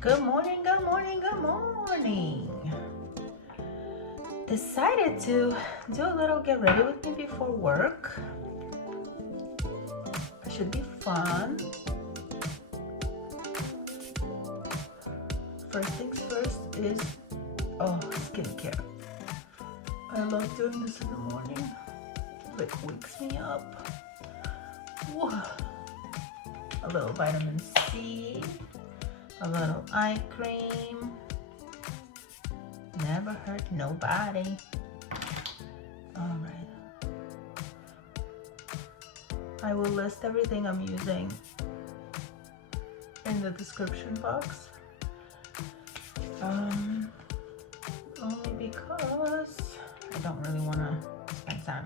Good morning, good morning, good morning. Decided to do a little get ready with me before work. It should be fun. First things first is skincare. I love doing this in the morning. It like wakes me up. Whoa. A little vitamin C, a little eye cream. Never hurt nobody. All right. I will list everything I'm using in the description box. Only because I don't really want to spend time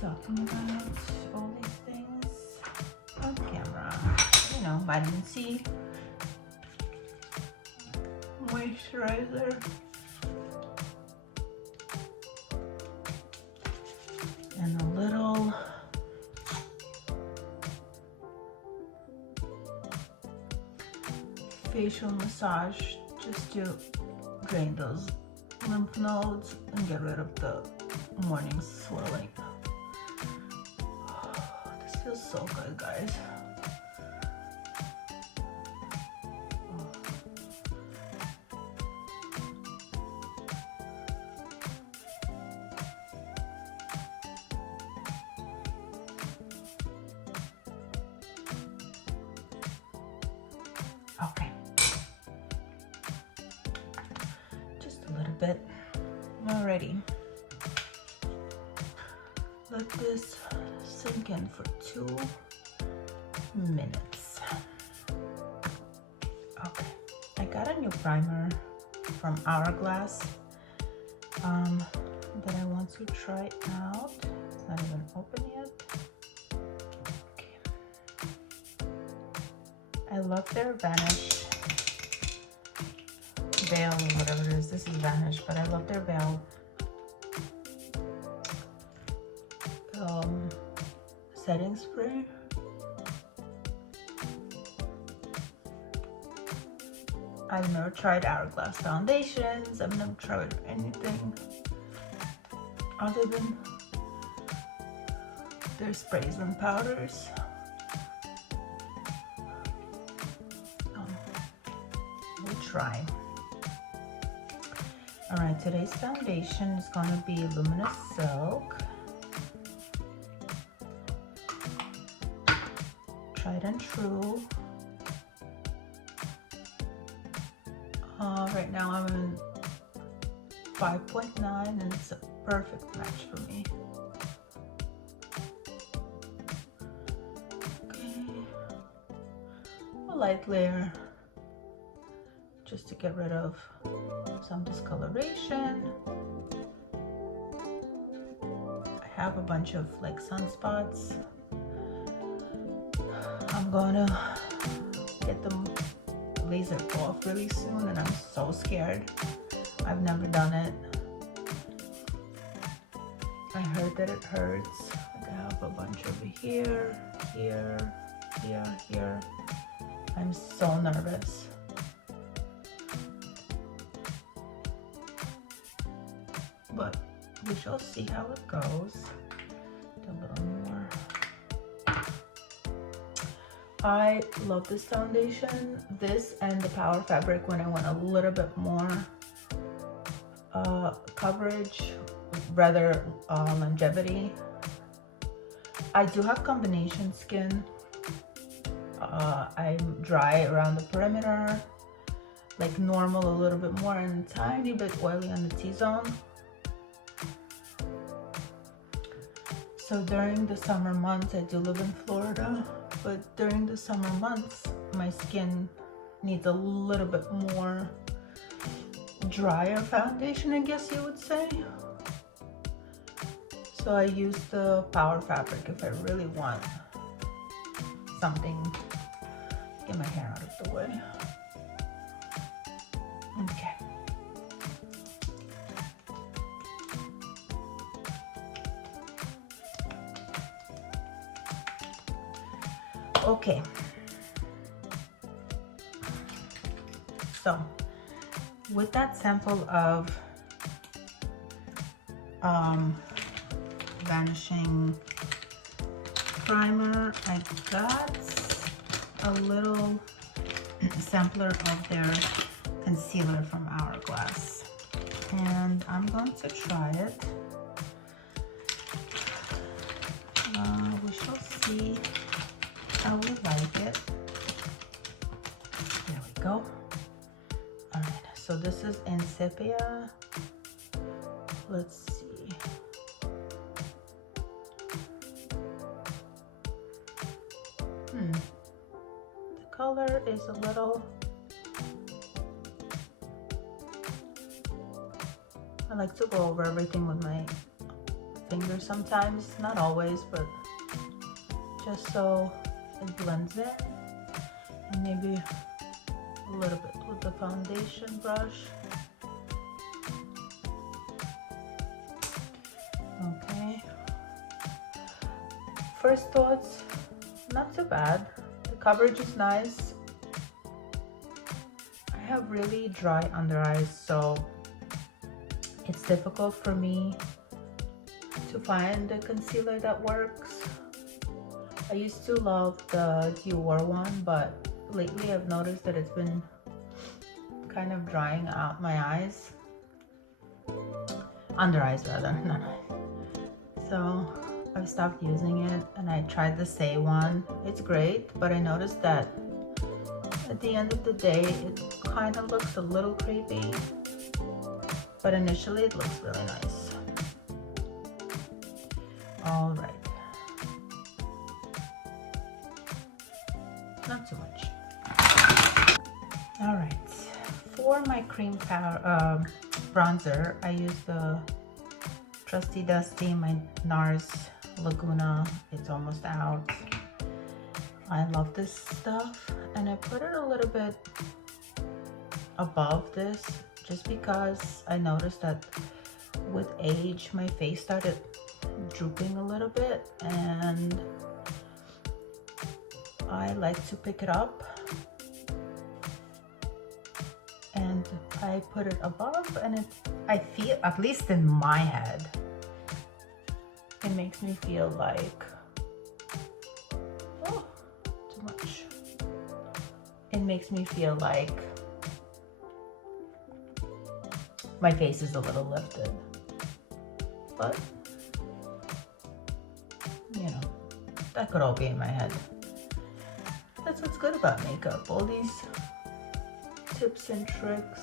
talking about all these things on camera. You know, vitamin C, moisturizer, and a little facial massage just to drain those lymph nodes and get rid of the morning swelling. This feels so good, guys. Okay, just a little bit. Alrighty, let this sink in for 2 minutes. Okay, I got a new primer from Hourglass that I want to try out. It's not even open yet. I love their Vanish veil or whatever it is. This is Vanish, but I love their veil. Setting spray. I've never tried Hourglass foundations. I've never tried anything other than their sprays and powders. We'll try. All right, today's foundation is going to be Luminous Silk. Tried and true. Right now I'm in 5.9 and it's a perfect match for me. Okay, a light layer just to get rid of some discoloration. I have a bunch of like sunspots. I'm gonna get them laser off really soon and I'm so scared. I've never done it. I heard that it hurts. Like I have a bunch over here, here, here, here. I'm so nervous. But we shall see how it goes. A little more. I love this foundation, this and the Power Fabric when I want a little bit more coverage, rather longevity. I do have combination skin. I'm dry around the perimeter, like normal a little bit more, and a tiny bit oily on the T-zone. So during the summer months, I do live in Florida, but during the summer months, my skin needs a little bit more drier foundation, I guess you would say. So I use the Power Fabric if I really want something. Get my hair out of the way. Okay. Okay. So with that sample of vanishing primer, I got a little sampler of their concealer from Hourglass, and I'm going to try it. We shall see how we like it. There we go. All right, so this is in Sepia. Let's see. The color is a little, I like to go over everything with my fingers sometimes, not always, but just so it blends in, and maybe a little bit with the foundation brush. Okay. First thoughts, not too bad. The coverage is nice. I have really dry under eyes, so it's difficult for me to find a concealer that works. I used to love the Dior one, but lately I've noticed that it's been kind of drying out my eyes. Under eyes rather, not eyes. So I've stopped using it, and I tried the Say one. It's great, but I noticed that at the end of the day it kind of looks a little creepy, but initially it looks really nice. All right. Not too much. All right, for my cream powder bronzer, I use the Trusty Dusty, my NARS Laguna. It's almost out. I love this stuff, and I put it a little bit above this just because I noticed that with age my face started drooping a little bit, and I like to pick it up, and I put it above, and I feel, at least in my head, it makes me feel like, oh, too much. It makes me feel like my face is a little lifted, but you know, that could all be in my head. That's what's good about makeup, all these tips and tricks.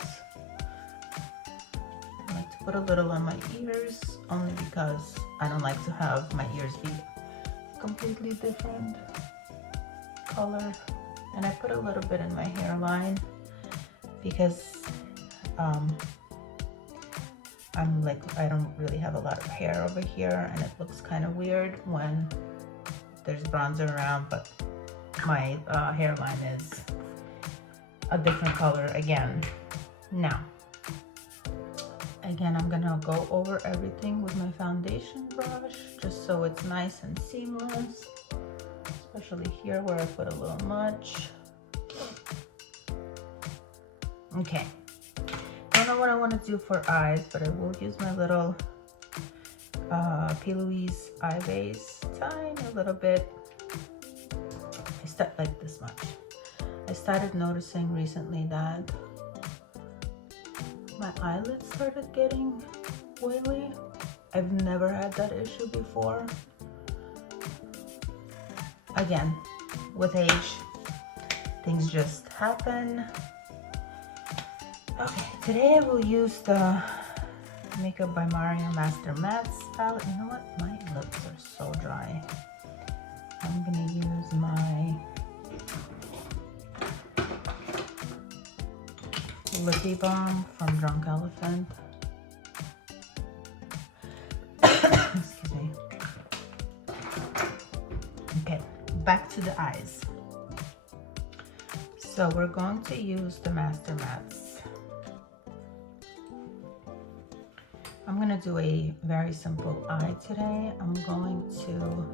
I like to put a little on my ears, only because I don't like to have my ears be completely different color. And I put a little bit in my hairline because I'm like, I don't really have a lot of hair over here, and it looks kind of weird when there's bronzer around, but my hairline is a different color again. Now, again, I'm gonna go over everything with my foundation brush just so it's nice and seamless, especially here where I put a little much. Okay, don't know what I want to do for eyes, but I will use my little P. Louise eye base, tiny little bit. I start like this much. I started noticing recently that my eyelids started getting oily. I've never had that issue before. Again, with age, things just happen. Okay, today I will use the Makeup by Mario Master Mattes palette. You know what? My lips are so dry. I'm gonna use my Lippy Balm from Drunk Elephant. Excuse me. Okay, back to the eyes. So we're going to use the Master Mattes. I'm gonna do a very simple eye today. I'm going to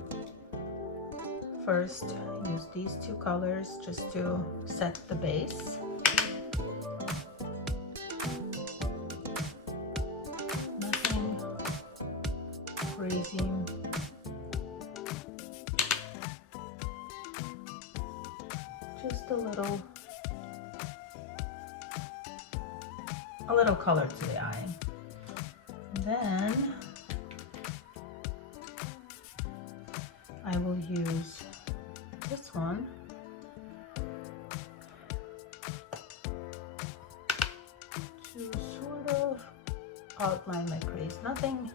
first use these two colors just to set the base. a little color to the eye. Then I will use this one to sort of outline my crease. Nothing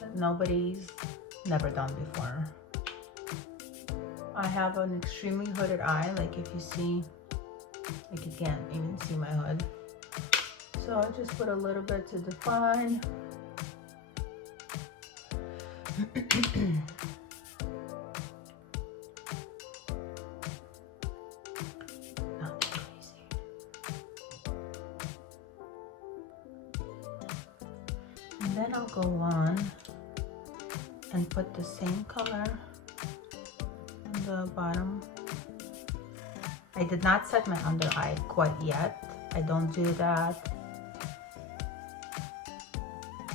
that nobody's never done before. I have an extremely hooded eye, like if you see, like you can't even see my hood. So I just put a little bit to define. Not crazy. And then I'll go on and put the same color on the bottom. I did not set my under eye quite yet. I don't do that.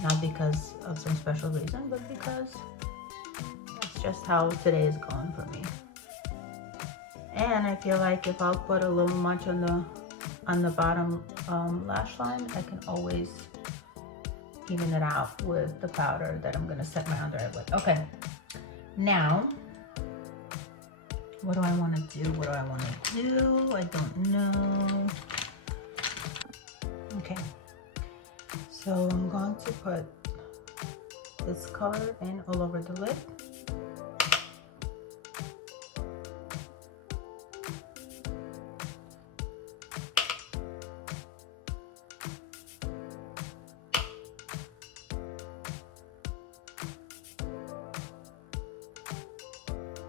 Not because of some special reason, but because that's just how today is going for me. And I feel like if I'll put a little much on the bottom lash line, I can always even it out with the powder that I'm gonna set my under eye with. Okay, now what do I want to do? What do I want to do? I don't know. Okay. So I'm going to put this color in all over the lid.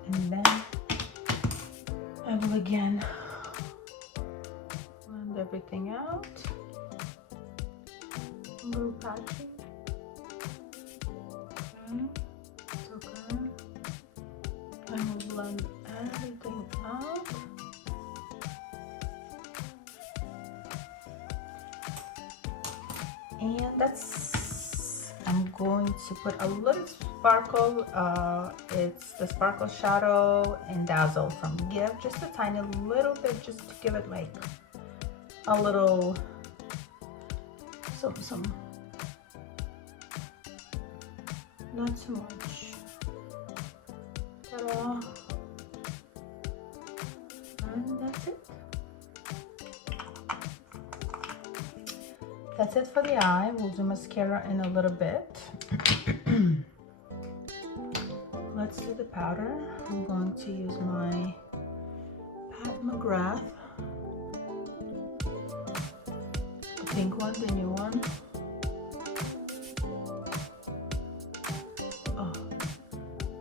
And then I will again blend everything out. A little patchy. Okay, it's okay. I will blend everything out. And that's, I'm going to put a little sparkle. It's the Sparkle Shadow and Dazzle from Give. Just a tiny little bit, just to give it like a little some not too much. Ta-da. And that's it. That's it for the eye. We'll do mascara in a little bit. Let's do the powder. I'm going to use my Pat McGrath, the pink one, the new one. Oh,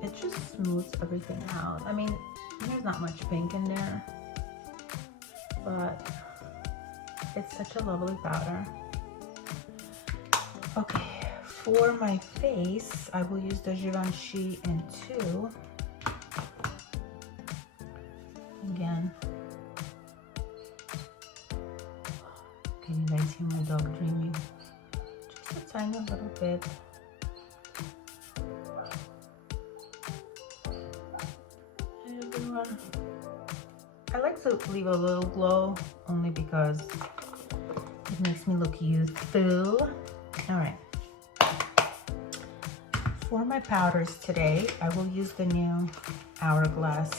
it just smooths everything out. I mean, there's not much pink in there, but it's such a lovely powder. Okay. For my face, I will use the Givenchy in 2. Again. Can you guys hear my dog dreaming? Just a tiny little bit. Everyone. I like to leave a little glow only because it makes me look youthful. All right. For my powders today, I will use the new Hourglass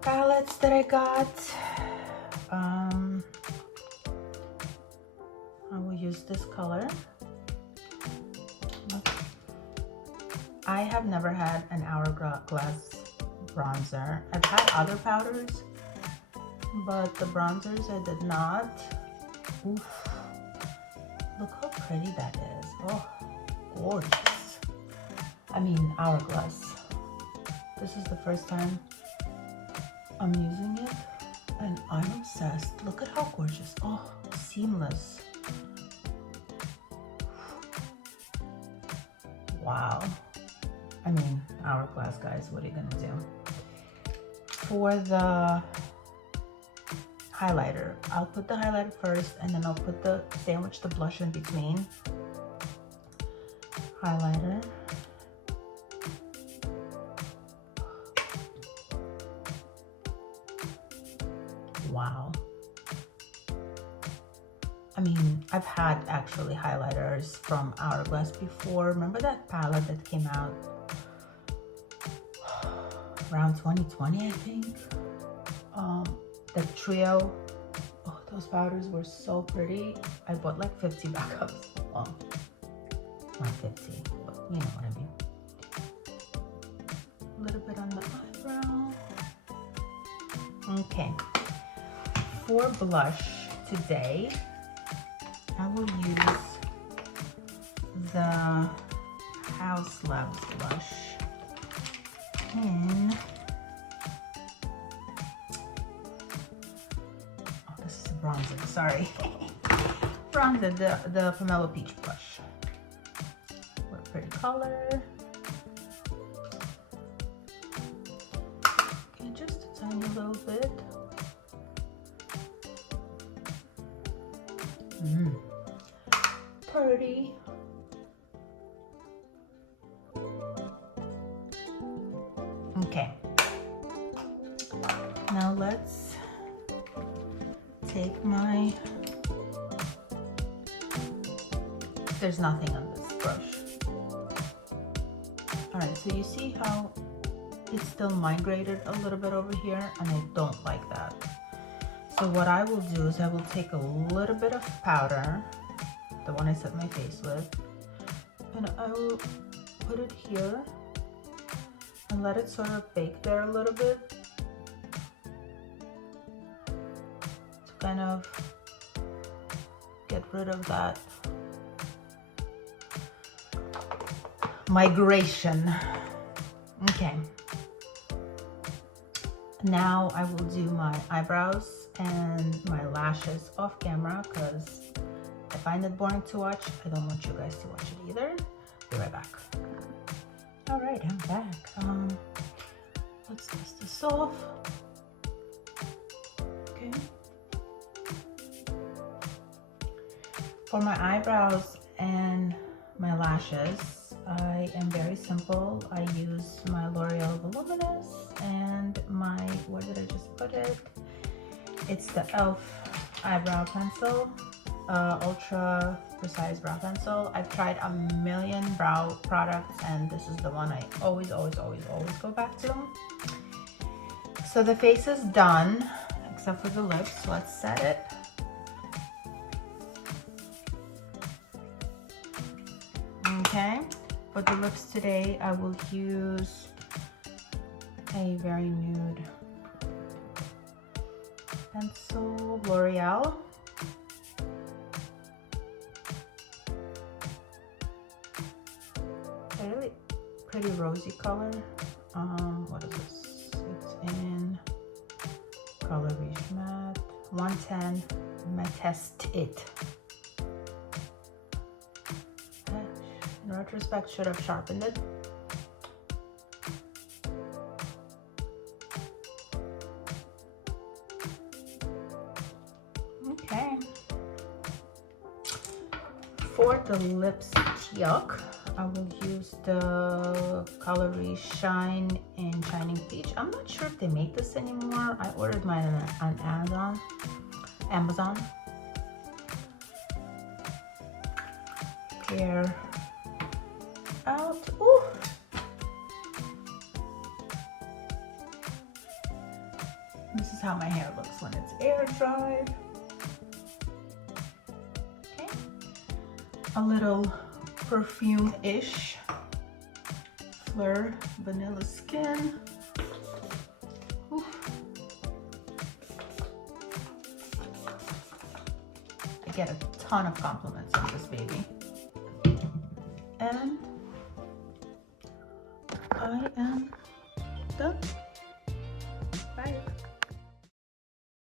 palettes that I got. I will use this color. I have never had an Hourglass bronzer. I've had other powders, but the bronzers I did not. Oof. Look how pretty that is. Oh. Gorgeous. I mean, Hourglass. This is the first time I'm using it and I'm obsessed. Look at how gorgeous. Oh, seamless. Wow. I mean, Hourglass, guys, what are you gonna do? For the highlighter, I'll put the highlighter first and then I'll put sandwich the blush in between. Highlighter. I've had actually highlighters from Hourglass before. Remember that palette that came out around 2020, I think? The trio. Oh, those powders were so pretty. I bought like 50 backups. Well, not 50, but you know what I mean. A little bit on the eyebrow. Okay. For blush today, I will use the House Labs blush in, oh, this is a bronzer, sorry. Bronzer, the Pomelo Peach blush. What a pretty color. Okay, just a tiny little bit. Pretty. Okay. Now let's take my, there's nothing on this brush. All right, so you see how it's still migrated a little bit over here, and I don't like that. So what I will do is I will take a little bit of powder, the one I set my face with, and I will put it here and let it sort of bake there a little bit to kind of get rid of that migration. Okay. Now I will do my eyebrows and my lashes off camera because I find it boring to watch. I don't want you guys to watch it either. Be right back. All right, I'm back. Let's dust this off. Okay. For my eyebrows and my lashes, I am very simple. I use my L'Oreal Voluminous and my, where did I just put it? It's the e.l.f. eyebrow pencil, ultra precise brow pencil. I've tried a million brow products and this is the one I always go back to. So the face is done, except for the lips. Let's set it. Okay, for the lips today, I will use a very nude pencil, L'Oreal. A really pretty rosy color. What is this? It's in Color Riche Matte 110 Matest It. In retrospect, should have sharpened it. Okay. For the lipstick, I will use the Color Riche Shine in Shining Peach. I'm not sure if they make this anymore. I ordered mine on Amazon. Hair out. Ooh. This is how my hair looks when it's air dried. Okay. A little perfume-ish. Fleur Vanilla Skin. Ooh. I get a ton of compliments on this baby. And I am done.